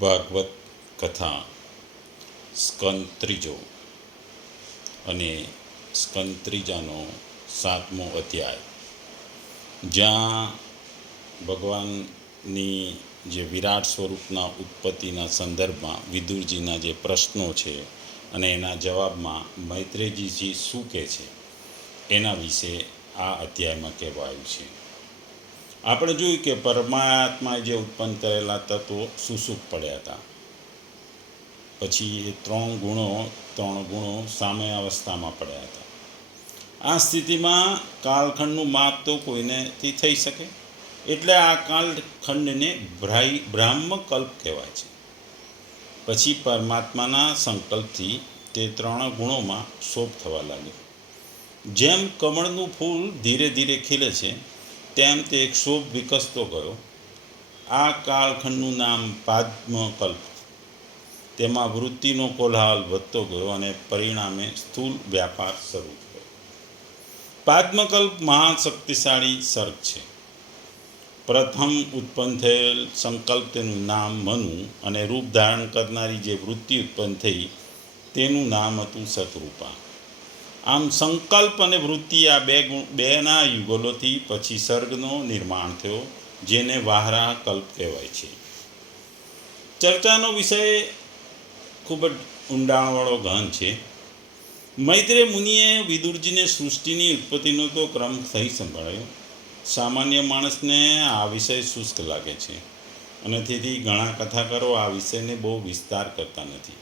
ભાગવત કથા સ્કંદ ત્રીજો અને સ્કંદ ત્રીજાનો સાતમો અધ્યાય. જ્યાં ભગવાનની જે વિરાટ સ્વરૂપના ઉત્પત્તિના સંદર્ભમાં વિદુરજીના જે પ્રશ્નો છે અને એના જવાબમાં મૈત્રેયજીજી શું કહે છે, એના વિશે આ અધ્યાયમાં કહેવાયું છે. આપણે જોયું કે પરમાત્માએ જે ઉત્પન્ન કરેલા તત્વો સુસુખ પડ્યા હતા. પછી એ ત્રણ ગુણો ત્રણ ગુણો સામે અવસ્થામાં પડ્યા હતા. આ સ્થિતિમાં કાલખંડનું માપ તો કોઈનેથી થઈ શકે? એટલે આ કાલખંડને ભ્રાઈ બ્રાહ્મકલ્પ કહેવાય છે. પછી પરમાત્માના સંકલ્પથી તે ત્રણ ગુણોમાં શોભ થવા લાગ્યો. જેમ કમળનું ફૂલ ધીરે ધીરે ખીલે છે તેમ તે એક શોભ વિકસતો ગયો. આ કાળખંડનું નામ પાદ્મકલ્પ. તેમાં વૃત્તિનો કોલાહલ વધતો ગયો અને પરિણામે સ્થૂલ વ્યાપાર શરૂ થયો. પાદ્મકલ્પ મહાશક્તિશાળી સર્ગ છે. પ્રથમ ઉત્પન્ન થયેલ સંકલ્પ તેનું નામ મનુ અને રૂપ ધારણ કરનારી જે વૃત્તિ ઉત્પન્ન થઈ તેનું નામ હતું સતરૂપા આમ સંકલ્પ અને વૃત્તિ આ બે ગુણ બેના યુગલોથી પછી સર્ગનો નિર્માણ થયો, જેને વાહરા કલ્પ કહેવાય છે. ચર્ચાનો વિષય ખૂબ જ ઊંડાણવાળો ગહન છે. મૈત્રે મુનિએ વિદુરજીને સૃષ્ટિની ઉત્પત્તિનો તો ક્રમ સહી સંભાળ્યો. સામાન્ય માણસને આ વિષય શુષ્ક લાગે છે. અને તેથી ઘણા કથાકારો આ વિષયને બહુ વિસ્તાર કરતા નથી.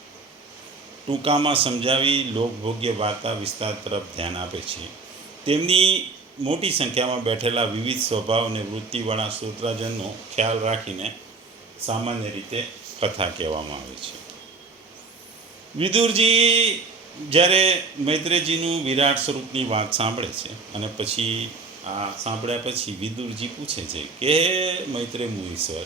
ટૂંકામાં સમજાવી લોકભોગ્ય વાર્તા વિસ્તાર તરફ ધ્યાન આપે છે. તેમની મોટી સંખ્યામાં બેઠેલા વિવિધ સ્વભાવ અને વૃત્તિવાળા સૂત્રજનનો ખ્યાલ રાખીને સામાન્ય રીતે કથા કહેવામાં આવે છે. વિદુરજી જ્યારે મૈત્રેયજીનું વિરાટ સ્વરૂપની વાત સાંભળે છે અને પછી, આ સાંભળ્યા પછી વિદુરજી પૂછે છે કે મૈત્રેય મુનીશ્વર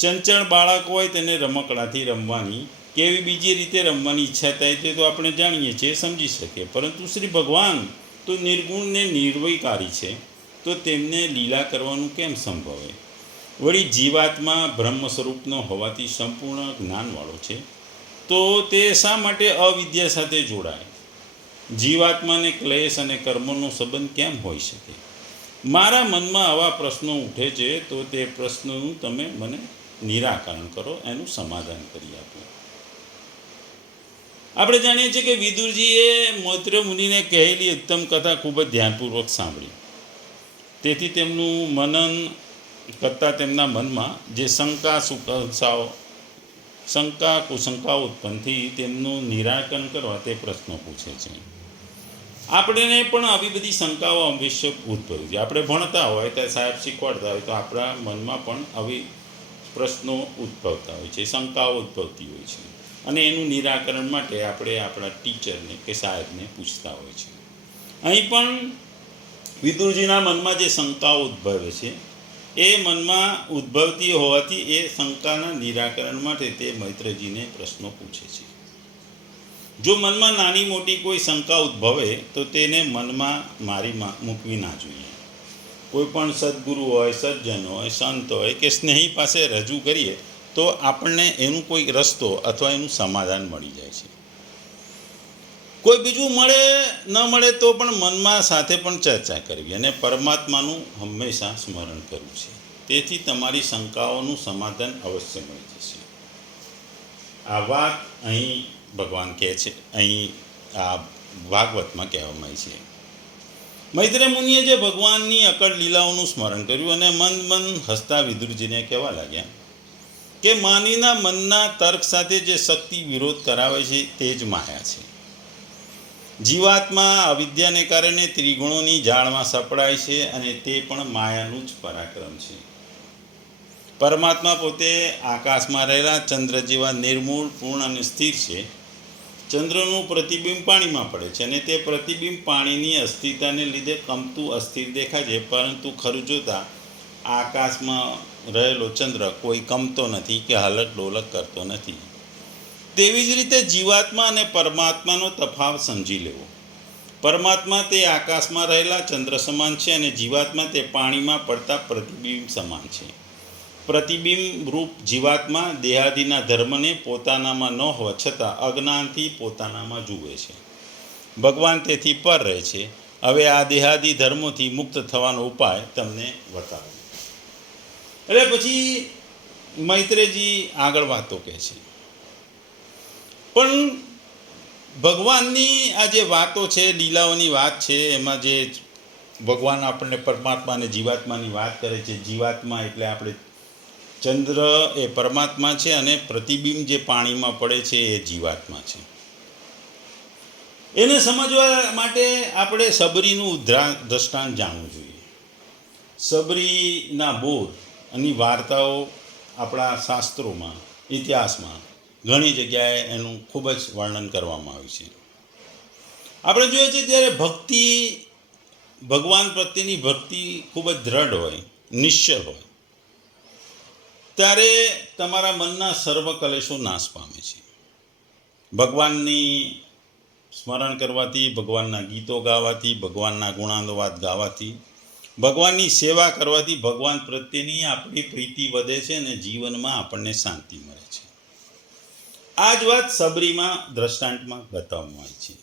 ચંચળ બાળક હોય તેને રમકડાથી રમવાની, કેવી બીજી રીતે રમવાની ઈચ્છા થાય તે તો આપણે જાણીએ છીએ, સમજી શકીએ. પરંતુ શ્રી ભગવાન તો નિર્ગુણને નિર્વયકારી છે, તો તેમને લીલા કરવાનું કેમ સંભવે? વળી જીવાત્મા બ્રહ્મ સ્વરૂપનો હોવાથી સંપૂર્ણ જ્ઞાનવાળો છે. તો તે શા માટે અવિદ્યા સાથે જોડાય? જીવાત્માને ક્લેશ અને કર્મનો સંબંધ કેમ હોઈ શકે? મારા મનમાં આવા પ્રશ્નો ઉઠે છે, તો તે પ્રશ્નોનું તમે મને નિરાકરણ કરો, એનું સમાધાન કરી આપો. આપણે જાણીએ છીએ કે વિદુરજીએ મૈત્ર મુનિને કહેલી ઉત્તમ કથા ખૂબ જ ધ્યાનપૂર્વક સાંભળી. તેથી તેમનું મનન કરતાં તેમના મનમાં જે શંકા, સુકંસાઓ, શંકા, કુશંકાઓ ઉત્પન્ન થઈ, તેમનું નિરાકરણ કરવા તે પ્રશ્નો પૂછે છે. આપણને પણ આવી બધી શંકાઓ અવશ્ય ઉદ્ભવી છે આપણે ભણતા હોય ત્યારે સાહેબ શીખવાડતા હોય, તો આપણા મનમાં પણ આવી પ્રશ્નો ઉદ્ભવતા હોય છે, શંકાઓ ઉદ્ભવતી હોય છે. અને એનું નિરાકરણ માટે આપણે આપણા ટીચરને કે સાહેબને પૂછતા હોય છે. અહીં પણ વિદુરજીના મનમાં જે શંકાઓ ઉદ્ભવે છે, એ મનમાં ઉદ્ભવતી હોવાથી એ શંકાના નિરાકરણ માટે તે મૈત્રજીને પ્રશ્નો પૂછે છે. જો મનમાં નાની મોટી કોઈ શંકા ઉદ્ભવે, તો તેને મનમાં મારી મૂકવી ના જોઈએ. કોઈ પણ સદગુરુ હોય, સજ્જન હોય, સંત હોય કે સ્નેહી પાસે રજૂ કરીએ, તો આપણને એનું કોઈ રસ્તો અથવા એનું સમાધાન મળી જાય છે. કોઈ બીજું મળે, ન મળે તો પણ મનમાં સાથે પણ ચર્ચા કરવી અને પરમાત્માનું હંમેશા સ્મરણ કરવું છે. તેથી તમારી શંકાઓનું સમાધાન અવશ્ય મળી જશે. આ વાત અહીં ભગવાન કહે છે. અહીં આ ભાગવતમાં કહેવામાં આવી છે. મૈત્રે મુનિએ જે ભગવાનની અકળ લીલાઓનું સ્મરણ કર્યું અને મન મન હસતા વિદુરજીને કહેવા લાગ્યા કે માનવીના મનના તર્ક સાથે જે શક્તિ વિરોધ કરાવે છે તે જ માયા છે. જીવાત્મા અવિદ્યાને કારણે ત્રિગુણોની જાળમાં સપડાય છે અને તે પણ માયાનું જ પરાક્રમ છે. પરમાત્મા પોતે આકાશમાં રહેલા ચંદ્ર જેવા નિર્મૂળ, પૂર્ણ અને સ્થિર છે. ચંદ્રનું પ્રતિબિંબ પાણીમાં પડે છે અને તે પ્રતિબિંબ પાણીની અસ્થિરતાને લીધે કમતું અસ્થિર દેખાય છે. પરંતુ ખરું જોતાં આકાશમાં રહેલો ચંદ્ર કોઈ કમતો નથી કે હલક ડોલક કરતો નથી. તેવી જ રીતે જીવાત્મા અને પરમાત્માનો તફાવત સમજી લેવો. પરમાત્મા તે આકાશમાં રહેલા ચંદ્ર સમાન છે અને જીવાત્મા તે પાણીમાં પડતા પ્રતિબિંબ સમાન છે. પ્રતિબિંબ રૂપ જીવાત્મા દેહાદિના ધર્મને પોતાનામાં ન હોવા છતાં અજ્ઞાનથી પોતાનામાં જુએ છે. ભગવાન તેથી પર રહે છે. હવે આ દેહાદી ધર્મોથી મુક્ત થવાનો ઉપાય તમને બતાવું. એટલે પછી મૈત્રેજી આગળ વાતો કહે છે. પણ ભગવાનની આ જે વાતો છે, લીલાઓની વાત છે, એમાં જે ભગવાન આપણને પરમાત્મા અને જીવાત્માની વાત કરે છે, જીવાત્મા એટલે આપણે ચંદ્ર એ પરમાત્મા છે અને પ્રતિબિંબ જે પાણીમાં પડે છે એ જીવાત્મા છે. એને સમજવા માટે આપણે સબરીનું ઉદ્રા દ્રષ્ટાંત જાણવું જોઈએ. સબરીના બોધ અને વાર્તાઓ આપણા શાસ્ત્રોમાં, ઇતિહાસમાં ઘણી જગ્યાએ એનું ખૂબ જ વર્ણન કરવામાં આવ્યું છે. આપણે જોઈએ છીએ ત્યારે ભક્તિ, ભગવાન પ્રત્યેની ભક્તિ ખૂબ જ દ્રઢ હોય નિશ્ચય હોય. ત્યારે તમારા મનના સર્વ કલેશો નાશ પામે છે. ભગવાનની સ્મરણ કરવાથી, ભગવાનના ગીતો ગાવાથી, ભગવાનના ગુણાનુવાદ ગાવાથી, ભગવાનની સેવા કરવાથી ભગવાન પ્રત્યેની આપણી પ્રીતિ વધે છે અને જીવનમાં આપણને શાંતિ મળે છે. આ જ વાત સબરીમાં દ્રષ્ટાંતમાં બતાવવામાં આવી છે.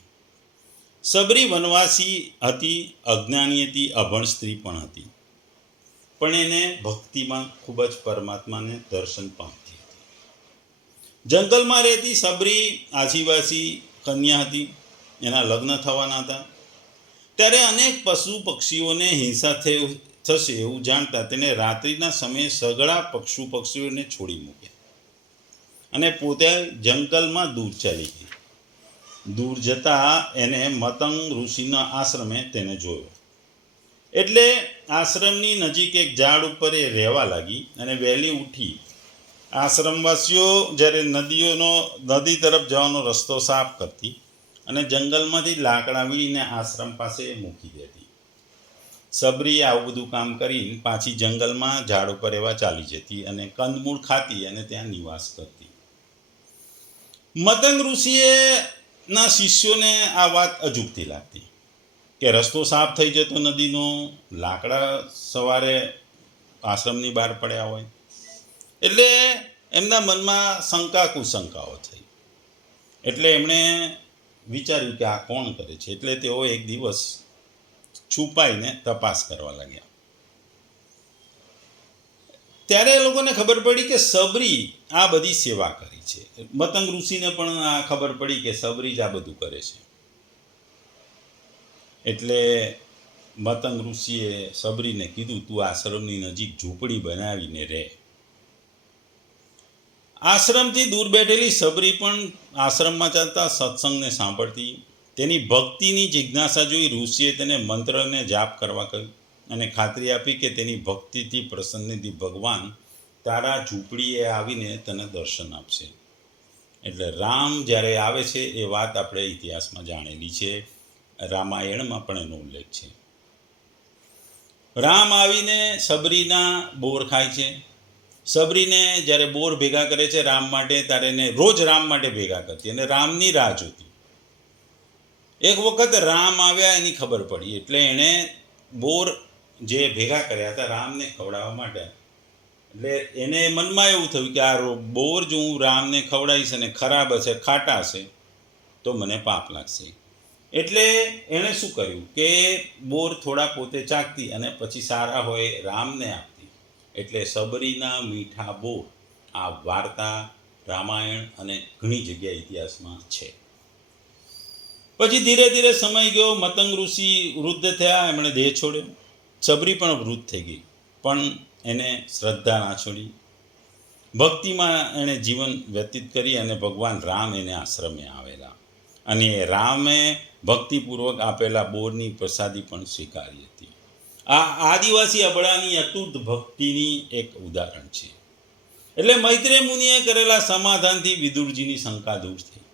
સબરી વનવાસી હતી, અજ્ઞાની હતી, અભણ સ્ત્રી પણ હતી. પણ એને ભક્તિમાં ખૂબ જ પરમાત્માને દર્શન પામતી હતી. જંગલમાં રહેતી સબરી આદિવાસી કન્યા હતી. એના લગ્ન થવાના હતા. ત્યારે અનેક પશુ પક્ષીઓને હિંસા થયું થશે એવું જાણતા તેને રાત્રિના સમયે સગળા પશુ પક્ષીઓને છોડી મૂક્યા અને પોતે જંગલમાં દૂર ચાલી ગઈ. દૂર જતાં એને મતંગ ઋષિના આશ્રમે તેને જોયો. એટલે આશ્રમની નજીક એક ઝાડ ઉપર એ રહેવા લાગી અને વહેલી ઉઠી. આશ્રમવાસીઓ જ્યારે નદીઓનો, નદી તરફ જવાનો રસ્તો સાફ કરતી અને જંગલમાંથી લાકડા વીણીને આશ્રમ પાસે મૂકી દેતી. સબરી આવું બધું કામ કરીને પાછી જંગલમાં ઝાડ ઉપર એવા ચાલી જતી અને કંદમૂળ ખાતી અને ત્યાં નિવાસ કરતી. મતંગ ઋષિએ ના શિષ્યોને આ વાત અજુગતી લાગતી. કે રસ્તો સાફ થઈ જતો નદીનો, લાકડા સવારે આશ્રમની બહાર પડ્યા હોય. એટલે એમના મનમાં શંકા કુશંકાઓ થઈ. એટલે એમણે વિચાર્યું કે આ કોણ કરે છે? એટલે તેઓ એક દિવસ છુપાઈને તપાસ કરવા લાગ્યા. ત્યારે એ લોકોને ખબર પડી કે સબરી આ બધી સેવા કરી છે. મતંગ ઋષિને પણ આ ખબર પડી કે સબરી જ આ બધું કરે છે. એટલે મતંગ ઋષિએ સબરીને કીધું, તું આશ્રમની નજીક ઝૂંપડી બનાવીને રહે. આશ્રમથી દૂર બેઠેલી સબરી પણ આશ્રમમાં ચાલતા સત્સંગને સાંભળતી, તેની ભક્તિની જિજ્ઞાસા જોઈ ઋષિએ તેને મંત્રને જાપ કરવા કહ્યું અને ખાતરી આપી કે તેની ભક્તિથી પ્રસન્નથી ભગવાન તારા ઝૂંપડીએ આવીને તને દર્શન આપશે. એટલે રામ જ્યારે આવે છે, એ વાત આપણે ઇતિહાસમાં જાણેલી છે. રામાયણમાં પણ એનો ઉલ્લેખ છે. રામ આવીને સબરીના બોર ખાય છે. સબરીને જ્યારે બોર ભેગા કરે છે, રામ માટે ત્યારે એને રોજ રામ માટે ભેગા કરતી અને રામની રાહ જોતી. એક વખત રામ આવ્યા એની ખબર પડી, એટલે એણે બોર જે ભેગા કર્યા હતા રામને ખવડાવવા માટે, એટલે એને મનમાં એવું થયું કે આ બોર જો હું રામને ખવડાવીશ અને ખરાબ હશે, ખાટા હશે, તો મને પાપ લાગશે. એટલે એણે શું કર્યું કે બોર થોડા પોતે ચાખતી અને પછી સારા હોય રામને આપતી. એટલે સબરીના મીઠા બોર આ વાર્તા રામાયણ અને ઘણી જગ્યા ઇતિહાસમાં છે. પછી ધીરે ધીરે સમય ગયો, મતંગ ઋષિ વૃદ્ધ થયા, એમણે દેહ છોડ્યો. સબરી પણ વૃદ્ધ થઈ ગઈ, પણ એને શ્રદ્ધા ના છોડી. ભક્તિમાં એણે જીવન વ્યતીત કરી અને ભગવાન રામ એને આશ્રમે આવેલા. અને રામે ભક્તિપૂર્વક આપેલા બોરની પ્રસાદી પણ સ્વીકારી હતી. આ આદિવાસી અબળાની અતૂટ ભક્તિની એક ઉદાહરણ છે. એટલે મૈત્રે મુનિએ કરેલા સમાધાનથી વિદુરજીની શંકા દૂર થઈ.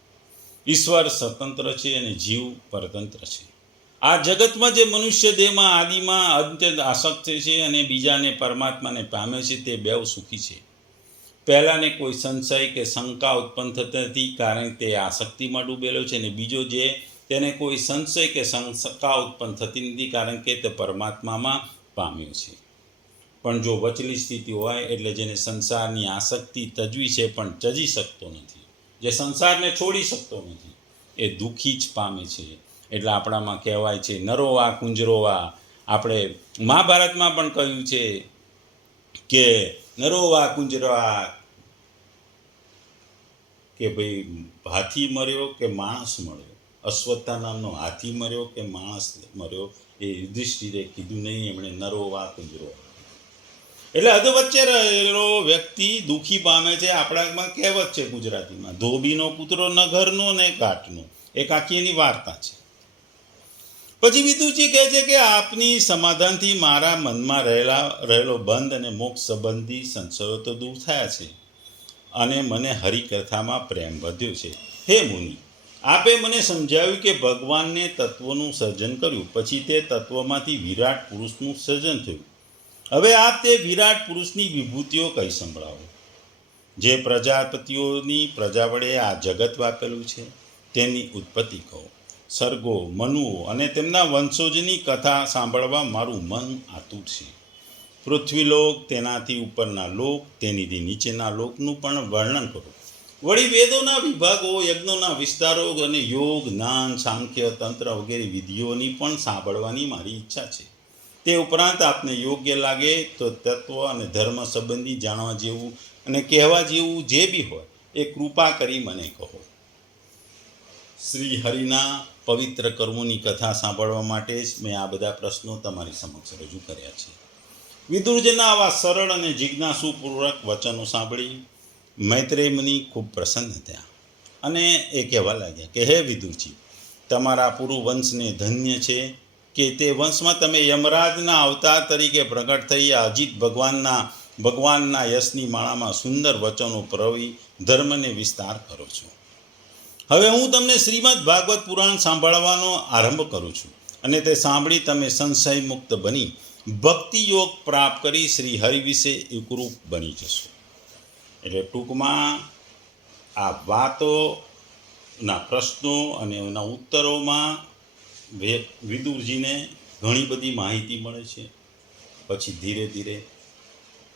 ઈશ્વર સ્વતંત્ર છે અને જીવ પરતંત્ર છે. આ જગતમાં જે મનુષ્ય દેહમાં આદિમાં અત્યંત આસક્ત છે અને બીજાને પરમાત્માને પામે છે તે બેવ સુખી છે. પહેલાંને કોઈ સંશય કે શંકા ઉત્પન્ન થતી નથી કારણ તે આસક્તિમાં ડૂબેલો છે અને બીજો જે તેને કોઈ સંશય કે શંકા ઉત્પન્ન થતી નથી, કારણ કે તે પરમાત્મામાં પામ્યો છે. પણ જો વચલી સ્થિતિ હોય, એટલે જેને સંસારની આસક્તિ તજવી છે, પણ તજી શકતો નથી. જે સંસારને છોડી શકતો નથી, એ દુઃખી જ પામે છે. એટલે આપણામાં કહેવાય છે, નરોવા કુંજરોવા. આપણે મહાભારતમાં પણ કહ્યું છે કે નરોવા કુંજરવા કે ભાઈ હાથી મર્યો કે માણસ મળ્યો અશ્વત્થા નામનો હાથી મર્યો કે માણસ મર્યો એ યુધિષ્ઠિરે કીધું નહીં, એમણે નરો વા કુંજરો એટલે હદ વચ્ચે રહેલો વ્યક્તિ દુઃખી પામે છે આપણામાં કહેવત છે ગુજરાતીમાં, ધોબીનો કૂતરો ન ઘરનો ને ઘાટનો એક આખી એની વાર્તા છે. પછી વિદુજી કહે છે કે આપની સમાધાનથી મારા મનમાં રહેલા, રહેલો બંધ અને મોક્ષ સંબંધી સંશયો તો દૂર થયા છે. અને મને હરિકથામાં પ્રેમ વધ્યો છે. હે મુનિ આપે મને સમજાવ્યું કે ભગવાનને તત્વનું સર્જન કર્યું, પછી તે તત્વમાંથી વિરાટ પુરુષનું સર્જન થયું. હવે આપ તે વિરાટ પુરુષની વિભૂતિઓ કહી સંભળાવો? જે પ્રજાપતિઓની પ્રજા વડે આ જગત વાપેલું છે, તેની ઉત્પત્તિ કહો. સર્ગો, મનુઓ અને તેમના વંશોજની કથા સાંભળવા મારું મન આતુર છે. પૃથ્વીલોક તેનાથી ઉપરના લોક તેનીથી નીચેના લોકનું પણ વર્ણન કરો. વળી વેદોના વિભાગો, યજ્ઞોના વિસ્તારો અને યોગ જ્ઞાન સાંખ્ય, તંત્ર વગેરે વિધિઓની પણ સાંભળવાની મારી ઈચ્છા છે. તે ઉપરાંત આપને યોગ્ય લાગે તો તત્વ અને ધર્મ સંબંધી જાણવા જેવું અને કહેવા જેવું જે બી હોય, એ કૃપા કરી મને કહો. શ્રી હરિના પવિત્ર કર્મોની કથા સાંભળવા માટે જ મેં આ બધા પ્રશ્નો તમારી સમક્ષ રજૂ કર્યા છે. વિદુરજીના આવા સરળ અને જિજ્ઞાસુપૂર્વક વચનો સાંભળી મૈત્રેય મુનિ ખૂબ પ્રસન્ન થયા. અને એ કહેવા લાગ્યા કે, હે વિદુરજી, તમારા પૂરું વંશને ધન્ય છે કે તે વંશમાં તમે યમરાજના અવતાર તરીકે પ્રગટ થઈ અજીત ભગવાનના ભગવાનના યશની માળામાં સુંદર વચનો પ્રવી, ધર્મને વિસ્તાર કરો છો. હવે હું તમને શ્રીમદ ભાગવત પુરાણ સાંભળવાનો આરંભ કરું છું. અને તે સાંભળી તમે સંશય મુક્ત બની ભક્તિ યોગ પ્રાપ્ત કરી શ્રી હરિ વિશે એકરૂપ બની જશો. એટલે ટૂંકમાં આ વાતોના પ્રશ્નો અને એના ઉત્તરોમાં વિદુરજીને ઘણી બધી માહિતી મળે છે. પછી ધીરે ધીરે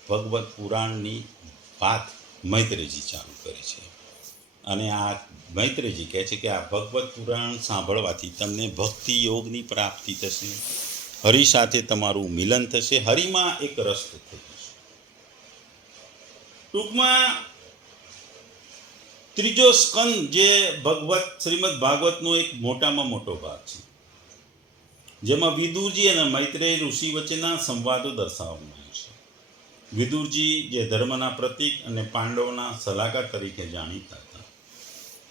ભગવત પુરાણની વાત મૈત્રેજી ચાલુ કરે છે. અને આ મૈત્રેજી કહે છે કે આ ભગવત પુરાણ સાંભળવાથી તમને ભક્તિ યોગની પ્રાપ્તિ થશે. હરિ સાથે તમારું મિલન થશે. હરિમાં એક રસ થઈ જશે ટૂંકમાં ત્રીજો સ્કંદ જે ભગવત શ્રીમદ ભાગવતનો એક મોટામાં મોટો ભાગ છે. જેમાં વિદુરજી અને મૈત્રેય ઋષિ વચ્ચેના સંવાદો દર્શાવવામાં આવ્યા છે. વિદુરજી જે ધર્મના પ્રતીક અને પાંડવોના સલાહકાર તરીકે જાણીતા હતા.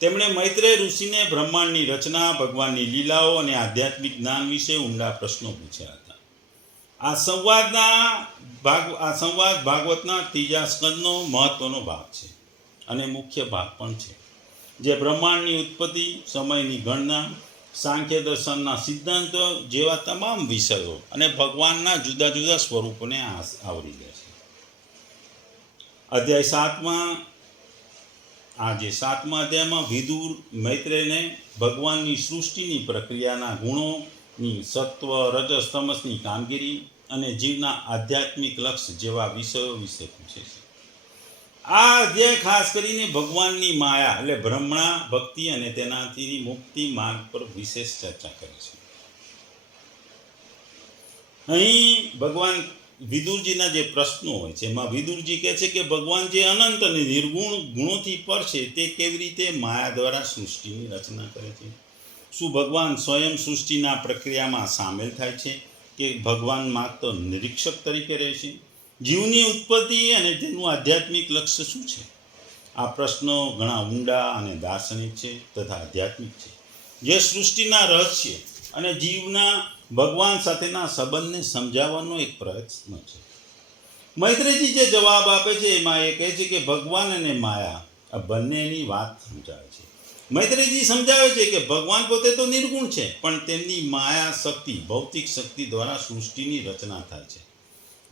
તેમણે મૈત્રેય ઋષિને બ્રહ્માંડની રચના, ભગવાનની લીલાઓ અને આધ્યાત્મિક જ્ઞાન વિશે ઊંડા પ્રશ્નો પૂછ્યા હતા. આ સંવાદના ભાગ, આ સંવાદ ભાગવતના ત્રીજા સ્કંદનો મહત્વનો ભાગ છે અને મુખ્ય ભાગ પણ છે. જે બ્રહ્માંડની ઉત્પત્તિ, સમયની ગણના, સાંખ્ય દર્શનના સિદ્ધાંતો જેવા તમામ વિષયો અને ભગવાનના જુદા જુદા સ્વરૂપોને આવરી લે છે. અધ્યાય સાતમાં આ જે સાતમા અધ્યાયમાં વિદુર મૈત્રેયને ભગવાનની સૃષ્ટિની પ્રક્રિયાના ગુણોની સત્વ, રજસ તમસની કામગીરી અને જીવના આધ્યાત્મિક લક્ષ્ય જેવા વિષયો વિશે પૂછે છે. આ અધ્યાય ખાસ કરીને ભગવાનની માયા એટલે ભ્રમણા ભક્તિ અને તેનાથી મુક્તિ માર્ગ પર વિશેષ ચર્ચા કરે છે. અહીં ભગવાન વિદુરજીના જે પ્રશ્નો હોય છે, એમાં વિદુરજી કહે છે કે ભગવાન જે અનંત અને નિર્ગુણ ગુણોથી પર છે, તે કેવી રીતે માયા દ્વારા સૃષ્ટિની રચના કરે છે? શું ભગવાન સ્વયં સૃષ્ટિના પ્રક્રિયામાં સામેલ થાય છે કે ભગવાન માત્ર નિરીક્ષક તરીકે રહે છે? જીવની ઉત્પત્તિ અને તેનું આધ્યાત્મિક લક્ષ્ય શું છે? આ પ્રશ્નો ઘણા ઊંડા અને દાર્શનિક છે તથા આધ્યાત્મિક છે. જે સૃષ્ટિના રહસ્ય અને જીવના ભગવાન સાથેના સંબંધને સમજાવવાનો એક પ્રયત્ન છે. મૈત્રેજી જે જવાબ આપે છે, એમાં એ કહે છે કે ભગવાન અને માયા આ બંનેની વાત સમજાવે છે. મૈત્રેજી સમજાવે છે કે ભગવાન પોતે તો નિર્ગુણ છે, પણ તેમની માયા શક્તિ, ભૌતિક શક્તિ દ્વારા સૃષ્ટિની રચના થાય છે.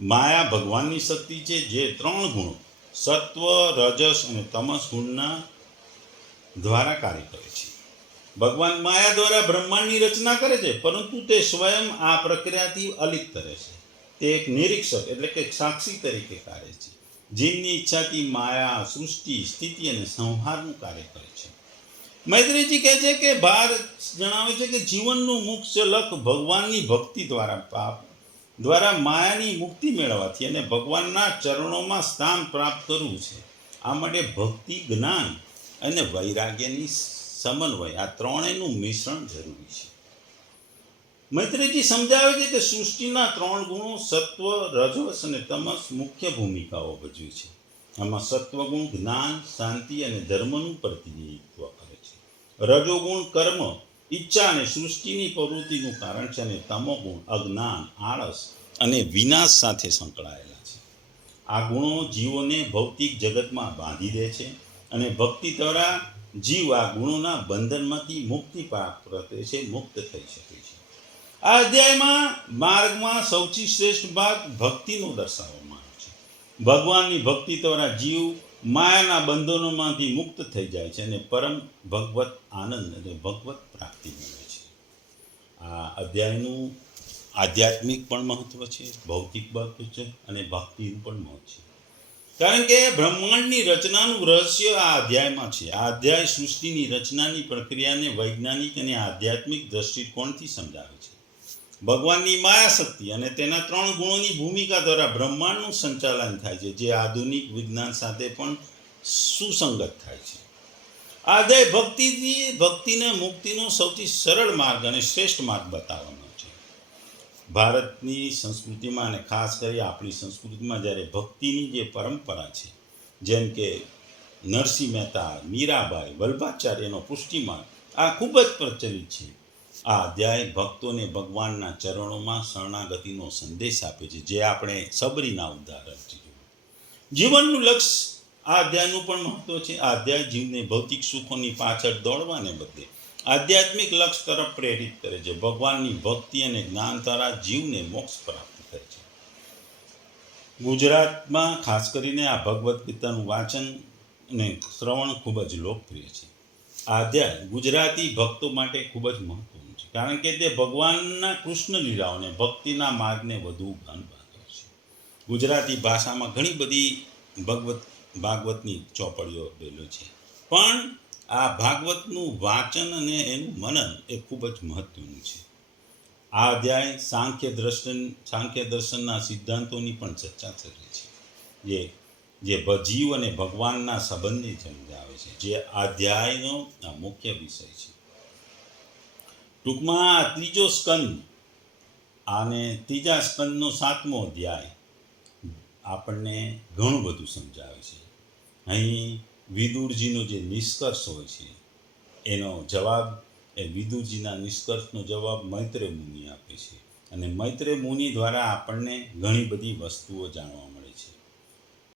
માયા ભગવાનની શક્તિ છે જે ત્રણ ગુણ, સત્વ, રજસ અને તમસ ગુણના દ્વારા કાર્ય કરે છે. ભગવાન માયા દ્વારા બ્રહ્માંડની રચના કરે છે, પરંતુ તે સ્વયં આ પ્રક્રિયાથી અલિપ્ત રહે છે. તે એક નિરીક્ષક એટલે કે સાક્ષી તરીકે કાર્ય છે જીવની ઈચ્છાથી માયા સૃષ્ટિ, સ્થિતિ અને સંહારનું કાર્ય કરે છે. મૈત્રીજી કહે છે કે બાર જણાવે છે કે જીવનનું મુખ્ય લક ભગવાનની ભક્તિ દ્વારા પાપ, દ્વારા માયાની મુક્તિ મેળવવાથી અને ભગવાનના ચરણોમાં સ્થાન પ્રાપ્ત કરવું છે. આ માટે ભક્તિ, જ્ઞાન અને વૈરાગ્યની સમન્વય આ ત્રણેયનું મિશ્રણ જરૂરી છે. મૈત્રીજી સમજાવે છે કે સૃષ્ટિના ત્રણ ગુણો સત્વ, રજસ અને તમસ મુખ્ય ભૂમિકાઓ ભજવી છે. આમાં સત્વગુણ, જ્ઞાન, શાંતિ અને ધર્મનું પ્રતિનિધિત્વ. રજોગુણ કર્મ, ઈચ્છા અને સૃષ્ટિની પ્રવૃત્તિનું કારણ છે અને તમોગુણ, અજ્ઞાન, આળસ અને વિનાશ સાથે સંકળાયેલા છે. આ ગુણો જીવોને ભૌતિક જગતમાં બાંધી દે છે અને ભક્તિ દ્વારા જીવ આ ગુણોના બંધનમાંથી મુક્તિ પ્રાપ્ત છે, મુક્ત થઈ શકે છે. આ અધ્યાયમાં માર્ગમાં સૌથી શ્રેષ્ઠ ભાગ ભક્તિનો દર્શાવવામાં આવ્યો છે. ભગવાનની ભક્તિ દ્વારા જીવ માયાના બંધનોમાંથી મુક્ત થઈ જાય છે અને પરમ ભગવત આનંદ અને ભગવત પ્રાપ્તિ મળે છે. આ અધ્યાયનું આધ્યાત્મિક પણ મહત્વ છે, ભૌતિક મહત્વ છે અને ભક્તિનું પણ મહત્વ છે. કારણ કે બ્રહ્માંડની રચનાનું રહસ્ય આ અધ્યાયમાં છે. આ અધ્યાય સૃષ્ટિની રચનાની પ્રક્રિયાને વૈજ્ઞાનિક અને આધ્યાત્મિક દ્રષ્ટિકોણથી સમજાવે છે. ભગવાનની માયા શક્તિ અને તેના ત્રણ ગુણોની ભૂમિકા દ્વારા બ્રહ્માંડનું સંચાલન થાય છે, જે આધુનિક વિજ્ઞાન સાથે પણ સુસંગત થાય છે. આ અધ્યાય ભક્તિથી ભક્તિને મુક્તિનો સૌથી સરળ માર્ગ અને શ્રેષ્ઠ માર્ગ બતાવવાનો છે. ભારતની સંસ્કૃતિમાં અને ખાસ કરી આપણી સંસ્કૃતિમાં જ્યારે ભક્તિની જે પરંપરા છે, જેમ કે નરસિંહ મહેતા, મીરાબાઈ, વલ્ભાચાર્યનો પુષ્ટિમાર્ગ, આ ખૂબ જ પ્રચલિત છે. આ અધ્યાય ભક્તોને ભગવાનના ચરણોમાં શરણાગતિનો સંદેશ આપે છે, જે આપણે સબરીના ઉદાહરણ જોયું જીવનનું લક્ષ્ય, આ અધ્યાયનું પણ મહત્વ છે. આ અધ્યાય જીવને ભૌતિક સુખોની પાછળ દોડવાને બદલે આધ્યાત્મિક લક્ષ્ય તરફ પ્રેરિત કરે છે. ભગવાનની ભક્તિ અને જ્ઞાન દ્વારા જીવને મોક્ષ પ્રાપ્ત કરે છે. ગુજરાતમાં ખાસ કરીને આ ભગવદ્ ગીતાનું વાંચન અને શ્રવણ ખૂબ જ લોકપ્રિય છે. આ અધ્યાય ગુજરાતી ભક્તો માટે ખૂબ જ છે. કારણ કે તે ભગવાનના કૃષ્ણ લીલાઓને, ભક્તિના માર્ગને વધુ ગાન બાંધે છે. ગુજરાતી ભાષામાં ઘણી બધી ભગવત, ભાગવતની ચોપડીઓ બેલો છે. પણ આ ભાગવતનું વાંચન અને એનું મનન એ ખૂબ જ મહત્વનું છે. આ અધ્યાય સાંખ્ય દર્શન સાંખ્ય દર્શનના સિદ્ધાંતોની પણ ચર્ચા કરે છે. જે જે જીવ અને ભગવાનના સંબંધને સમજાવે છે. જે અધ્યાયનો મુખ્ય વિષય છે. ટૂંકમાં ત્રીજો સ્કંદ અને ત્રીજા સ્કંદનો સાતમો અધ્યાય આપણને ઘણું બધું સમજાવે છે. અહીં વિદુરજીનો જે નિષ્કર્ષ હોય છે, એનો જવાબ, એ વિદુરજીના નિષ્કર્ષનો જવાબ મૈત્રે મુનિ આપે છે. અને મૈત્રે મુનિ દ્વારા આપણને ઘણી બધી વસ્તુઓ જાણવા